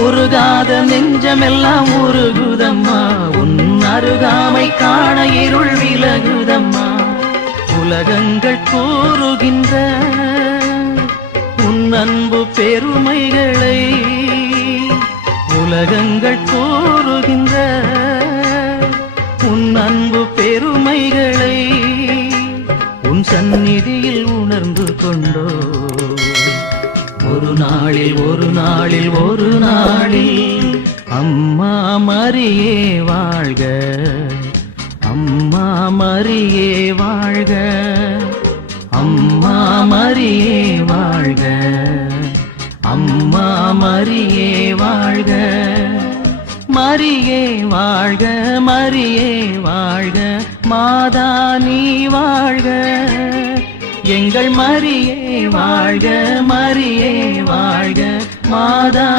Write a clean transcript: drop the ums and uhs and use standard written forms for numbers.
உருகாத நெஞ்சமெல்லாம் உருகுதம்மா உன் அருகாமை காண இருள் விலகுதம்மா உலகங்கள் கூறுகின்ற உன் அன்பு பெருமைகளை உலகங்கள் கூறுகின்ற உன் அன்பு பெருமைகளை உன் சந்நிதியில் உணர்ந்து கொண்டோ ஒரு நாளில் ஒரு நாளில் ஒரு நாளில் அம்மா மரியே வாழ்க அம்மா மரியே வாழ்க அம்மா மரியே வாழ்க அம்மா மரியே வாழ்க மரியே வாழ்க மரியே வாழ்க மாதா நீ வாழ்க எங்கள் மரியே வாழ்க மரியே வாழ்க மாதா